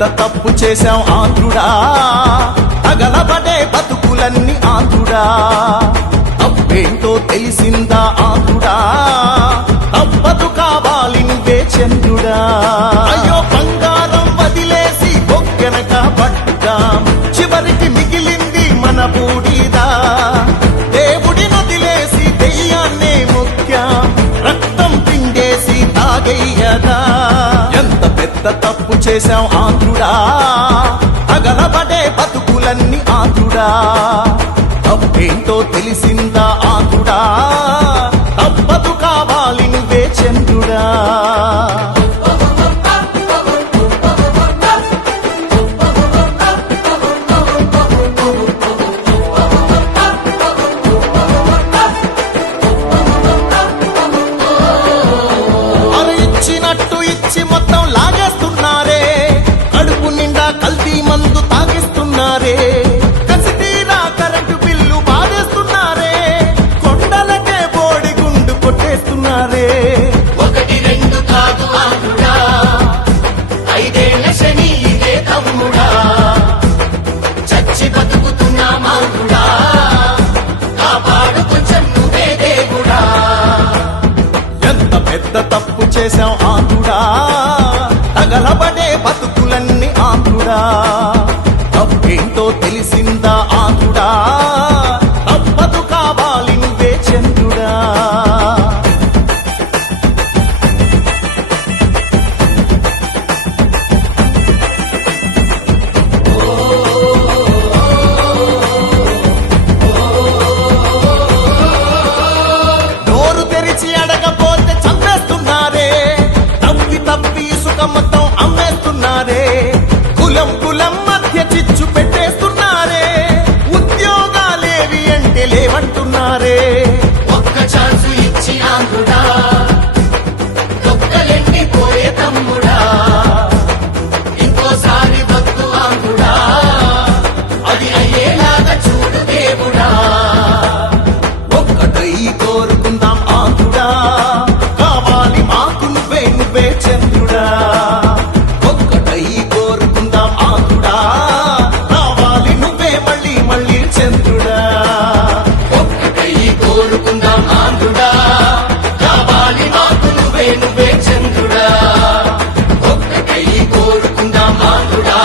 పెద్ద తప్పు చేశాం ఆంధ్రుడా, తగలబడే బతుకులన్నీ ఆంధ్రుడా. తప్పేంటో తెలిసిందా ఆంధ్రుడా, తప్పదు కావాలి నువ్వే చంద్రుడా. అయ్యో బంగారం వదిలేసి బొక్కెనక పట్టుదాం, చివరికి మిగిలింది మన బూడిదా. దేవుడి వదిలేసి దెయ్యాన్నే ముఖ్యం, రక్తం పిండేసి తాగయ్యదా. ఎంత పెద్ద తప్పు చేశాం ఆంధ్రుడా, తగలబడే బతుకులన్నీ ఆంధ్రుడా. తప్పేంటో తెలిసిందా ఆంధ్రుడా, తప్పదు కావాలి నువ్వే చంద్రుడా. ఇచ్చినట్టు ఇచ్చి మొత్తం లాగేస్తున్నారే, కడుపు నిండా కల్తీ మందు తాగిస్తున్నారే. కసితీరా కరెంటు బిల్లు బాధేస్తున్నారే, కొండలకే బోడి గుండు కొట్టేస్తున్నారే. ఒకటి రెండు కాదు ఆంధ్రుడా, ఐదేళ్ల శని ఇదే తమ్ముడా. చచ్చి బతుకుతున్నా ఆంధ్రుడా, కాపాడు కొంచెం నువ్వే దేవుడా. ఎంత పెద్ద తప్పు చేశాం ఆంధ్రుడా, తగలబడే బతుకులన్నీ ఆంధ్రుడా. తప్పేంటో తెలిసిందా ఆంధ్రుడా, తప్పదు కావాలి నువ్వే చంద్రుడా. నోరు తెరిచి అడగపోతే చంపేస్తున్నారే, తప్పి ఇసుక మొత్తం అమ్మేస్తున్నారే. కులం కులం మధ్య చిచ్చు పెట్టేస్తున్నారే, ఉద్యోగాలేవి అంటే లేవంటున్నారే. ఒక్క ఛాన్సు ఇచ్చి ఆంధ్రుడా, దొక్కలెండి పోయే తమ్ముడా. ఇంకోసారి వద్దు ఆంధ్రుడా, అది అయ్యేలాగా చూడు దేవుడా. ఒక్కటై కోరుకుందాం ఆంధ్రుడా, కావాలి మాకు నువ్వే నువ్వే చంద్రుడా. ఒక్కటై కోరుకుందాం ఆంధ్రుడా, కావాలి నువ్వే మళ్ళీ మళ్ళీ చంద్రుడా. ఒక్కటై కోరుకుందాం ఆంధ్రుడా, కావాలి మాకు నువ్వే చంద్రుడా. ఒక్కటై కోరుకుందాం ఆంధ్రుడా.